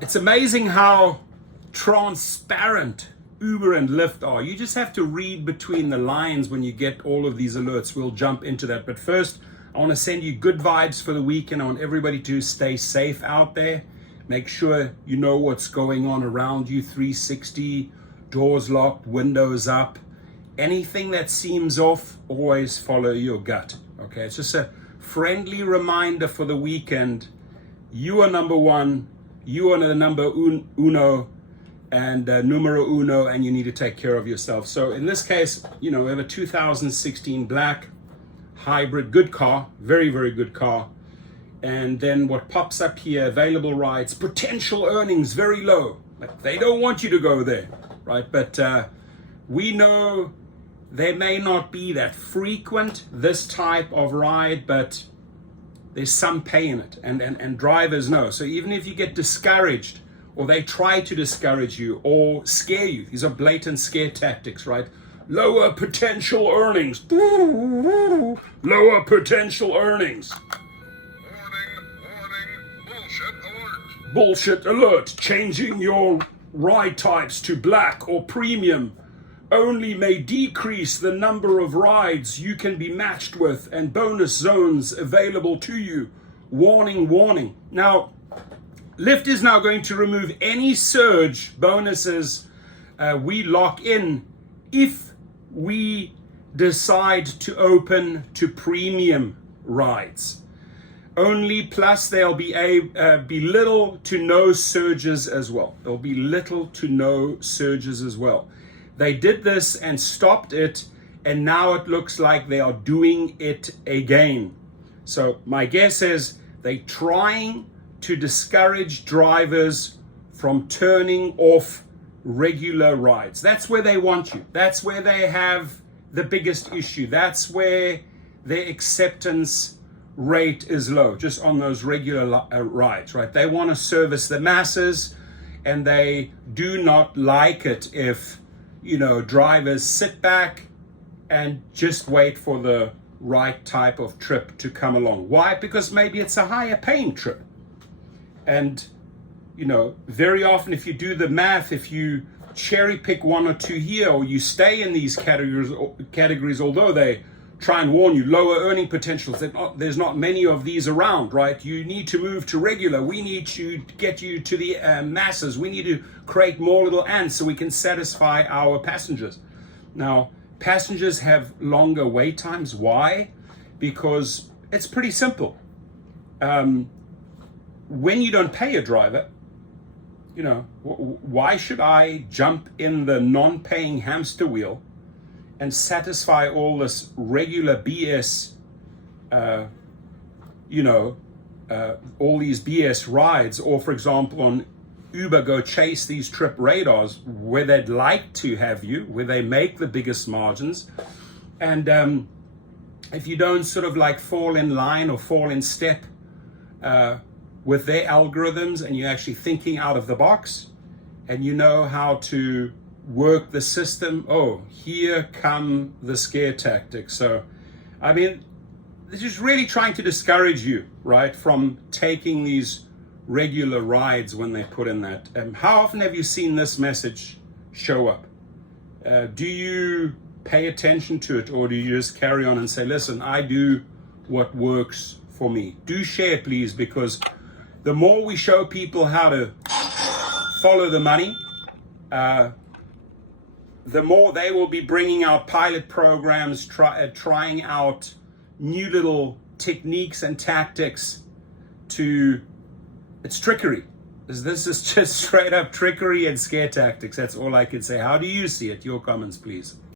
It's amazing how transparent Uber and Lyft are. You just have to read between the lines when you get all of these alerts. We'll jump into that. But first, I want to send you good vibes for the weekend. I want everybody to stay safe out there. Make sure you know what's going on around you, 360, doors locked, windows up. Anything that seems off, always follow your gut. Okay, it's just a friendly reminder for the weekend. You are number one. You are the number uno and numero uno, and you need to take care of yourself. So in this case, we have a 2016 black hybrid, good car, very, very good car. And then what pops up here, available rides, potential earnings, very low. Like they don't want you to go there, right? But we know they may not be that frequent, this type of ride, but there's some pay in it, and drivers know. So even if you get discouraged, or they try to discourage you or scare you, these are blatant scare tactics, right? Lower potential earnings. Lower potential earnings. Warning, bullshit alert. Bullshit alert. Changing your ride types to black or premium only may decrease the number of rides you can be matched with and bonus zones available to you. Warning, warning. Now, Lyft is now going to remove any surge bonuses we lock in if we decide to open to premium rides. Only, plus there'll be little to no surges as well. There'll be little to no surges as well. They did this and stopped it, and now it looks like they are doing it again. So my guess is they're trying to discourage drivers from turning off regular rides. That's where they want you. That's where they have the biggest issue. That's where their acceptance rate is low, just on those regular rides, right? They want to service the masses, and they do not like it if drivers sit back and just wait for the right type of trip to come along. Why? Because maybe it's a higher paying trip. And, very often if you do the math, if you cherry pick one or two here, or you stay in these categories, although they try and warn you, lower earning potentials, there's not many of these around, right? You need to move to regular. We need to get you to the masses. We need to create more little ants so we can satisfy our passengers. Now, passengers have longer wait times. Why? Because it's pretty simple. When you don't pay a driver, why should I jump in the non-paying hamster wheel and satisfy all this regular BS, all these BS rides, or for example on Uber, go chase these trip radars where they'd like to have you, where they make the biggest margins. And if you don't sort of like fall in line or fall in step with their algorithms, and you're actually thinking out of the box, and you know how to work the system, here come the scare tactics. So, they're just really trying to discourage you, right, from taking these regular rides when they put in that. How often have you seen this message show up? Do you pay attention to it, or do you just carry on and say, listen, I do what works for me? Do share, please, because the more we show people how to follow the money, the more they will be bringing out pilot programs, trying out new little techniques and tactics it's trickery. This is just straight up trickery and scare tactics. That's all I can say. How do you see it? Your comments, please.